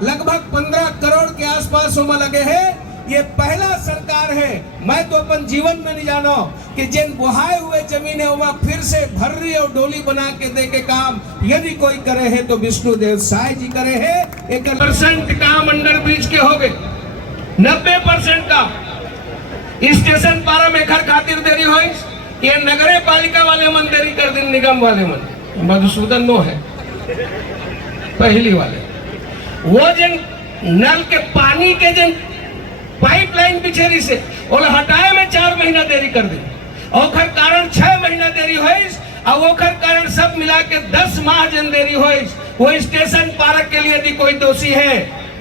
लगभग 15 करोड़ के आसपास में लगे हैं। ये पहला सरकार है, मैं तो अपन जीवन में नहीं जानो कि जिन बुहाए हुए जमीन है वह फिर से भर्री और डोली बना के दे के काम यदि कोई करे है तो विष्णुदेव साय जी करे है। 1% काम अंडर ब्रिज के हो गए, 90% का स्टेशन पारा में घर खातिर देरी हो, ये नगरे पालिका वाले मन देरी कर दिन, निगम वाले मन मधुसूदन नो है पहली वाले, वो जिन नल के पानी के जिन पाइपलाइन पिछेरी से ओला हटाए में 4 महीना देरी कर दी, ओखर कारण 6 महीना देरी होइस, और ओखर कारण सब मिला के 10 माह जन देरी होइस। वो स्टेशन पार्क के लिए यदि कोई दोषी है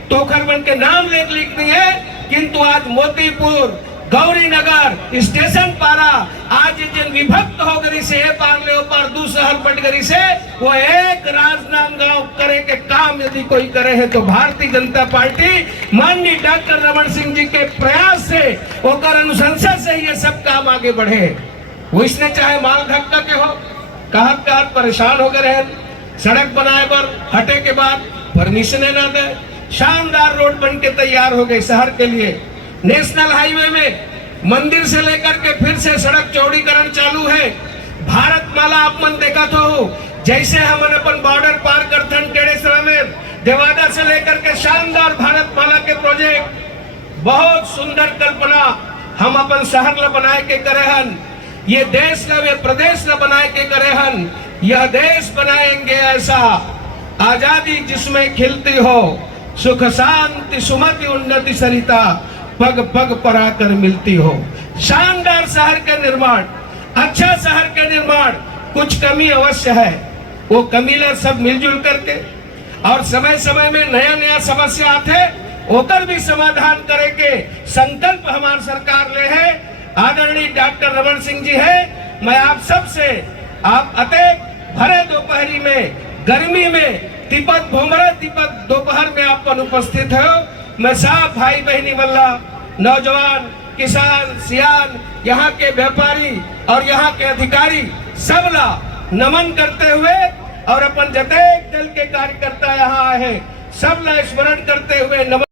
तो ओखर बन के नाम लिख दी है, किंतु आज मोतीपुर गौरी नगर स्टेशन पारा आज जिन विभक्त हो गई से पार ले पार दू शहर बट गई से वो एक राजनांदगांव करे के काम यदि कोई करे है तो भारतीय जनता पार्टी माननीय डॉक्टर रमन सिंह जी के प्रयास से और अनुशंसा से ये सब काम आगे बढ़े। वो इसने चाहे माल धक्का के हो, कहा परेशान हो गए, सड़क बनाए पर हटे के बाद परमिशन ना दे, शानदार रोड बन के तैयार हो गई शहर के लिए। नेशनल हाईवे में मंदिर से लेकर के फिर से सड़क चौड़ीकरण चालू है। भारत माला आप मन देखा तो जैसे हम अपन बॉर्डर पार करथन टेढ़ेसरा में देवादा से लेकर के शानदार भारत माला के प्रोजेक्ट, बहुत सुंदर कल्पना हम अपन शहर ला बनाए के करे हन, ये देश ला वे प्रदेश ला बनाए के करे हन। यह देश बनाएंगे ऐसा आजादी जिसमें खिलती हो सुख शांति सुमति उन्नति सरिता पग पग पर आकर मिलती हो। शानदार शहर के निर्माण, अच्छा शहर के निर्माण, कुछ कमी अवश्य है, वो कमी ला सब मिलजुल करके और समय समय में नया नया समस्या आते ओकर भी समाधान करे के संकल्प हमारी सरकार ले है। आदरणीय डॉक्टर रमन सिंह जी है, मैं आप सबसे आप अतेक भरे दोपहरी में गर्मी में तिब्बत भूमरा तिब्बत दोपहर में आप अनुपस्थित हो, मैं सब भाई बहनी वल्ला नौजवान किसान सियान यहाँ के व्यापारी और यहाँ के अधिकारी सबला नमन करते हुए और अपन जतेक दल के कार्यकर्ता यहाँ आए हैं सबला स्मरण करते हुए नमन